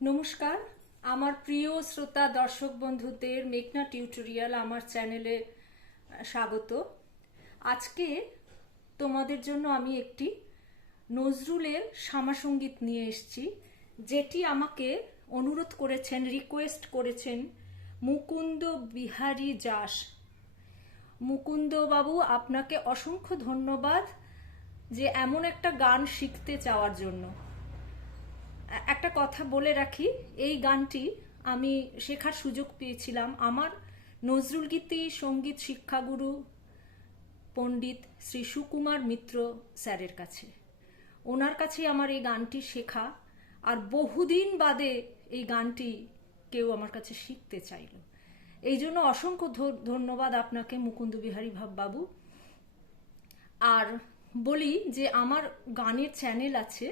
নমস্কার। আমার প্রিয় শ্রোতা, দর্শক বন্ধুদের মেঘনা টিউটোরিয়াল আমার চ্যানেলে স্বাগত। আজকে তোমাদের জন্য আমি একটি নজরুলের শ্যামাসঙ্গীত নিয়ে এসেছি, যেটি আমাকে অনুরোধ করেছেন রিকোয়েস্ট করেছেন মুকুন্দ বিহারী যাস মুকুন্দ বাবু, আপনাকে অসংখ্য ধন্যবাদ যে এমন একটা গান শিখতে চাওয়ার জন্য। একটা কথা বলে রাখি, এই গানটি আমি শেখার সুযোগ পেয়েছিলাম আমার নজরুল গীতি, সংগীত শিক্ষাগুরু পণ্ডিত শ্রী সুকুমার মিত্র স্যারের কাছে। ওনার কাছে আমার এই গানটি শেখা, আর বহুদিন বাদে এই গানটি কেউ আমার কাছে শিখতে চাইল। এই জন্য অসংখ্য ধন্যবাদ আপনাকে, মুকুন্দ বিহারী ভাব বাবু। আর বলি যে আমার গানের চ্যানেল আছে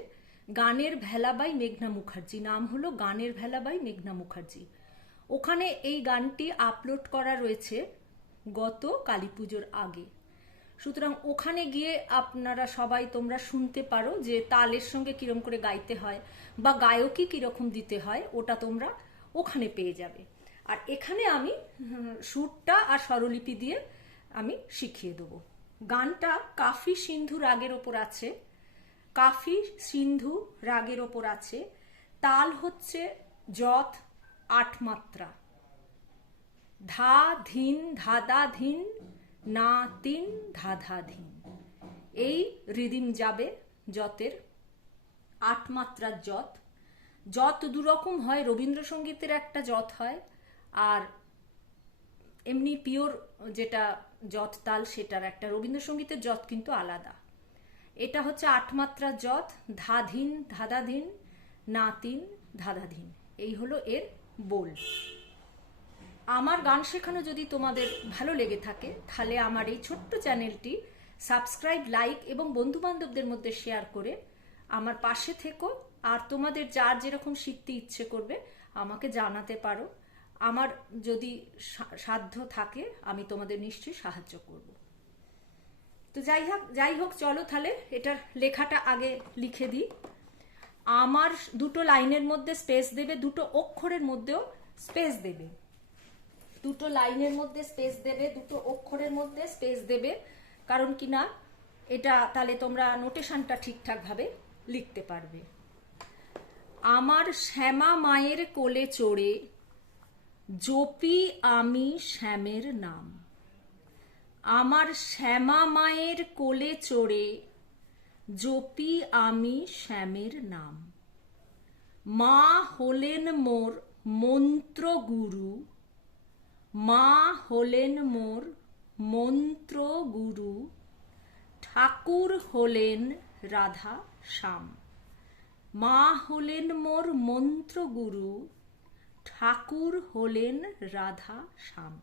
গানের ভেলাবাই মেঘনা মুখার্জি। নাম হলো গানের ভেলাবাই মেঘনা মুখার্জি। ওখানে এই গানটি আপলোড করা রয়েছে গত কালী পুজোর আগে। সুতরাং ওখানে গিয়ে আপনারা সবাই তোমরা শুনতে পারো যে তালের সঙ্গে কিরম করে গাইতে হয় বা গায়কই কীরকম দিতে হয়, ওটা তোমরা ওখানে পেয়ে যাবে। আর এখানে আমি সুরটা আর স্বরলিপি দিয়ে আমি শিখিয়ে দেবো। গানটা কাফি সিন্ধু রাগের ওপর আছে। কাফি, সিন্ধু রাগের ওপর আছে। তাল হচ্ছে যথ আট মাত্রা। ধা ধিন ধাদা ধিন, না তিন ধাধা ধিন। এই রিদিম যাবে যতের, আট মাত্রার যত। যত দুরকম হয়, রবীন্দ্রসঙ্গীতের একটা যত হয়, আর এমনি পিওর যেটা যত তাল, সেটার একটা। রবীন্দ্রসঙ্গীতের যত কিন্তু আলাদা। এটা হচ্ছে আট মাত্রা যত, ধাধীন ধাদাধীন নাতিন, ধাধাধীন। এই হলো এর বোল। আমার গান শেখানো যদি তোমাদের ভালো লেগে থাকে, তাহলে আমার এই ছোট্ট চ্যানেলটি সাবস্ক্রাইব, লাইক এবং বন্ধু বান্ধবদের মধ্যে শেয়ার করে আমার পাশে থেকো। আর তোমাদের যার যেরকম শিখতে ইচ্ছে করবে, আমাকে জানাতে পারো। আমার যদি সাধ্য থাকে, আমি তোমাদের নিশ্চয়ই সাহায্য করব। তো যাই হোক যাই হোক, চলো তাহলে এটার লেখাটা আগে লিখে দিই। আমার দুটো লাইনের মধ্যে স্পেস দেবে, দুটো অক্ষরের মধ্যেও স্পেস দেবে। দুটো লাইনের মধ্যে স্পেস দেবে, দুটো অক্ষরের মধ্যে স্পেস দেবে। কারণ কি না, এটা তাহলে তোমরা নোটেশনটা ঠিকঠাকভাবে লিখতে পারবে। আমার শ্যামা মায়ের কোলে চড়ে, জপি আমি শ্যামের নাম। আমার শ্যামা মায়ের কোলে চড়ে, জপি আমি শ্যামের নাম। মা হলেন মোর মন্ত্রগুরু, মা হলেন মোর মন্ত্রগুরু, ঠাকুর হলেন রাধা শ্যাম। মা হলেন মোর মন্ত্রগুরু, ঠাকুর হলেন রাধা শ্যাম।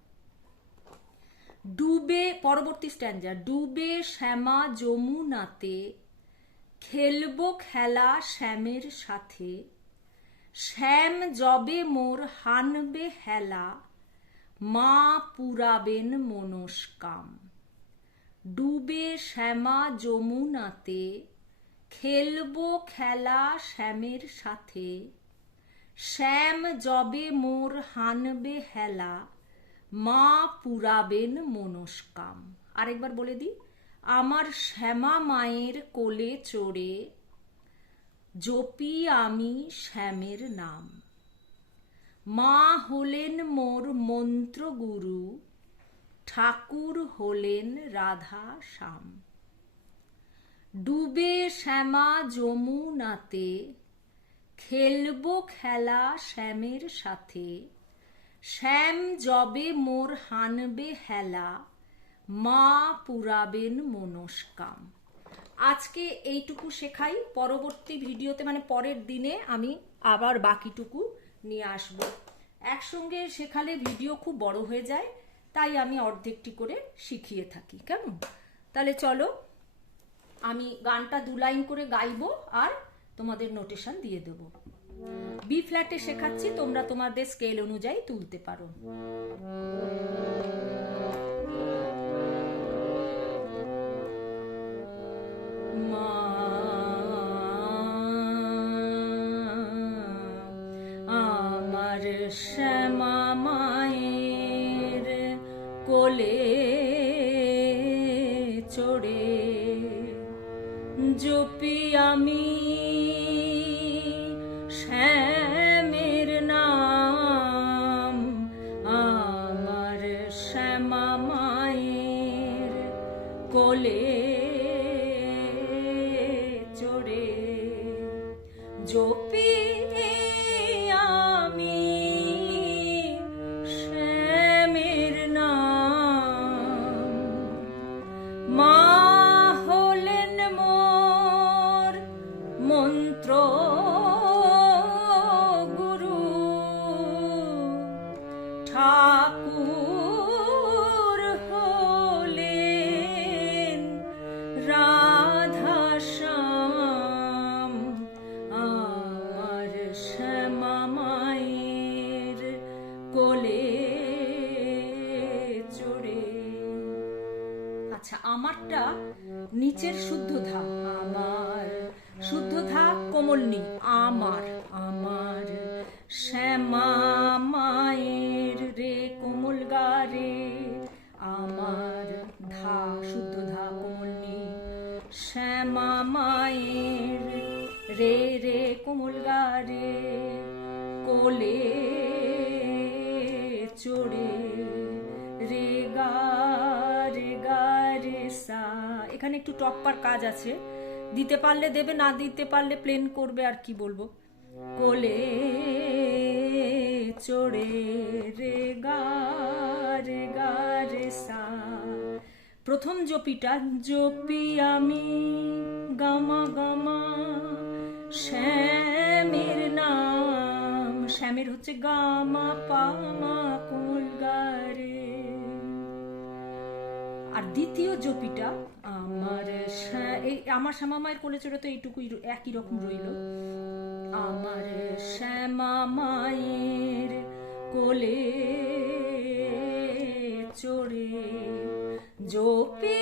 ডুবে, পরবর্তী স্ট্যান্ডার, ডুবে শ্যামা যমুনাতে, খেলব খেলা শ্যামের সাথে, শ্যাম জবে মোর হানবে হেলা, মা পুরাবেন মনস্কাম। ডুবে শ্যামা যমুনাতে, খেলব খেলা শ্যামের সাথে, শ্যাম জবে মোর হানবে হেলা মা পুরাবেন মনস্কাম। আরেকবার বলে দিই, আমার শ্যামা মায়ের কোলে চড়ে জপি আমি শ্যামের নাম। মা হলেন মোর মন্ত্রগুরু, ঠাকুর হলেন রাধা শ্যাম। ডুবে শ্যামা যমুনাতে, খেলব খেলা শ্যামের সাথে। শ্যাম জবে মোর হানবে হেলা, মা পুরাবেন মনস্কাম। আজকে এইটুকু শেখাই, পরবর্তী ভিডিওতে মানে পরের দিনে আমি আবার বাকিটুকু নিয়ে আসব। একসঙ্গে শেখালে ভিডিও খুব বড় হয়ে যায়, তাই আমি অর্ধেকটি করে শিখিয়ে থাকি, কেমন? তাহলে চলো, আমি গানটা দু লাইন করে গাইবো আর তোমাদের নোটেশন দিয়ে দেবো। বি ফ্ল্যাটে শেখাচ্ছি, তোমরা তোমাদের স্কেল অনুযায়ী তুলতে পারো। মা শ্যামা মায়ের কোলে চড়ে, জপি আমি কোমল গা রে কোলে চড়ে। রে গা রে গা সা। এখানে একটু টপ্পার কাজ আছে। দিতে পারলে দেবে, না দিতে পারলে প্লেন করবে, আর কি বলব? কোলে চড়ে। রে গা রে গা সা। প্রথম জপিটা, জপি আমি, গামা গামা। শ্যামের নাম, শ্যামের হচ্ছে গামা পামা কোল আর দ্বিতীয় জপিটা আমার আমার শ্যামা মায়ের কোলে চড়ে তো এইটুকুই একই রকম রইল। আমার শ্যামা মায়ের কোলে চড়ে জপি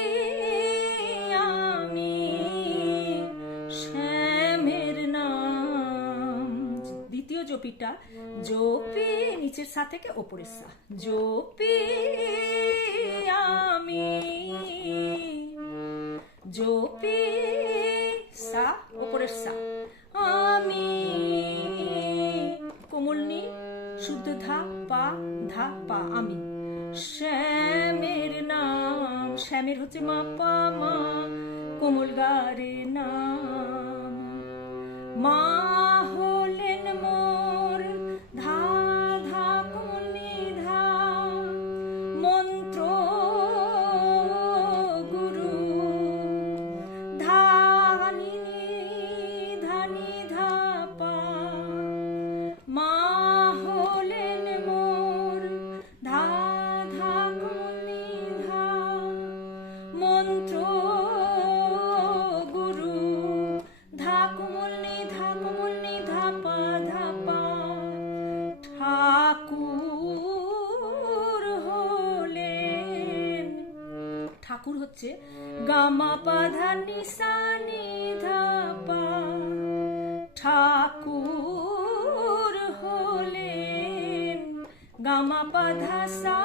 দ্বিতীয় জপিটা জপি নিচের সা থেকে ওপরের সা জপি আমি। জপি সা ওপরের সা ঠাকুর হচ্ছে গামা পাধা ধা নি সা নি ধা পা ঠাকুর হলেন গামা পাধা সা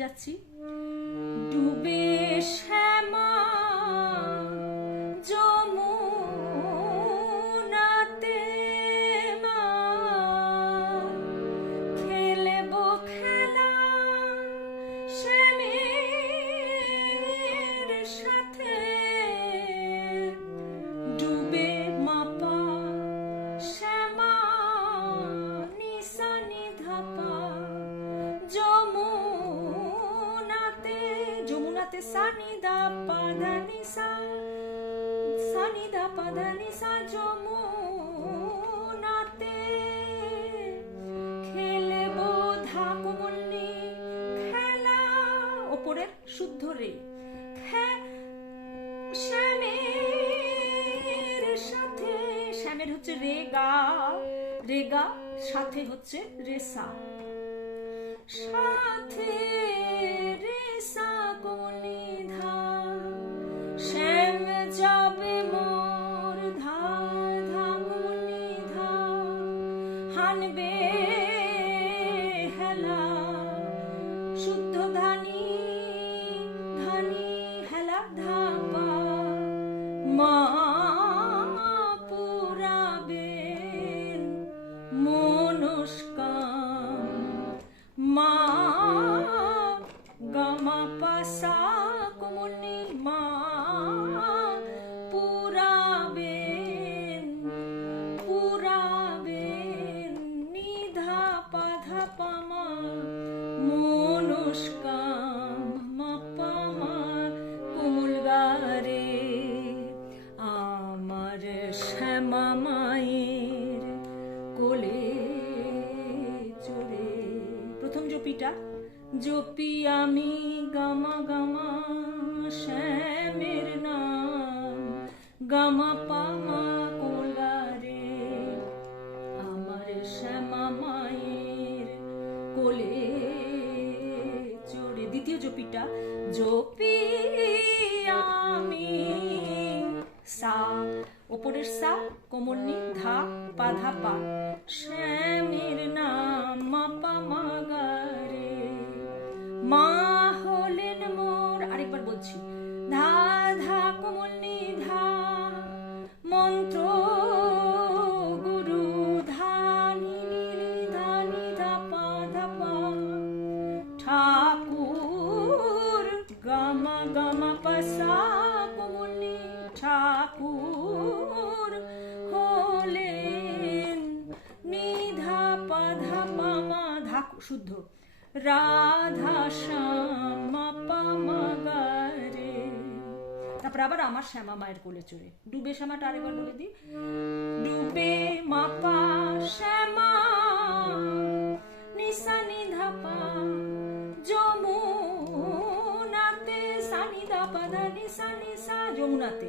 যাচ্ছি। te sa ni da pa da ni sa sa ni da pa da ni sa jo mu na te ওপরের শুদ্ধ রে শ্যামের সাথে শ্যামের হচ্ছে রেগা রেগা সাথে হচ্ছে রেসা সা মায়ের কোলে চড়ে প্রথম জপিটা। জপি আমি গামা গামা শ্যামের নাম। গামা পামা কোলারে আমার শ্যামা মায়ের কোলে চড়ে। দ্বিতীয় জপিটা, জপি আমি সা ওপরের সা কোমলনি ধা পা ধা পা। শ্যামের নাম মা পা মা গা মা হলেন মোর, আরেকবার বলছি। ধা ধা, কোমলনি, ধা, মন্ত্র, গুরু, ধানি নি ধানি, ধা, পা ঠাকুর, গামা গামা পাসা ঠাকুর হলেন। নিধা পাধা পামা ধা শুদ্ধ। রাধা শ্যামা পামা গারে তারপর আবার আমার শ্যামা মায়ের কোলে চড়ে। ডুবে শ্যামাটা আরেকবার বলে দিই। ডুবে মাপা শ্যামা নিসা নিধাপা যমুনাতে সানি দাপা ধা নিসা নিসা যমুনাতে।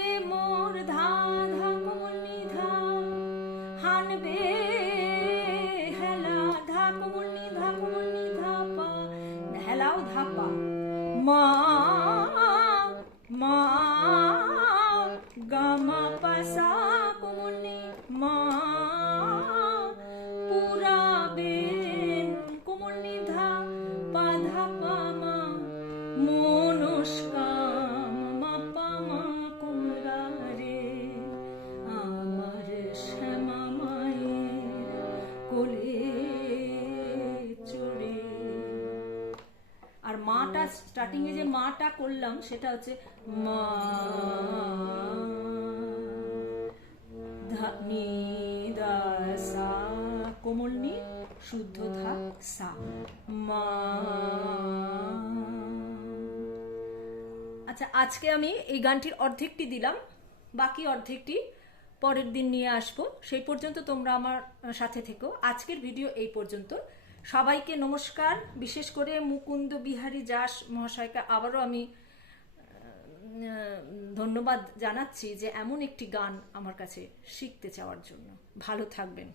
মনস্কাম মা পা মা রে আমার কোলে চড়ে। আর মাটা স্টার্টিং এ যে মাটা করলাম, সেটা হচ্ছে মা নি দা কোমল নি শুদ্ধ ধা সা। মা আচ্ছা আজকে আমি এই গানটির অর্ধেকটি দিলাম, বাকি অর্ধেকটি পরের দিন নিয়ে আসব। সেই পর্যন্ত তোমরা আমার সাথে থেকো। আজকের ভিডিও এই পর্যন্ত। সবাইকে নমস্কার। বিশেষ করে মুকুন্দ বিহারী দাস মহাশয়কে আবারও আমি ধন্যবাদ জানাচ্ছি যে এমন একটি গান আমার কাছে শিখতে চাওয়ার জন্য। ভালো থাকবেন।